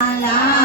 Alam.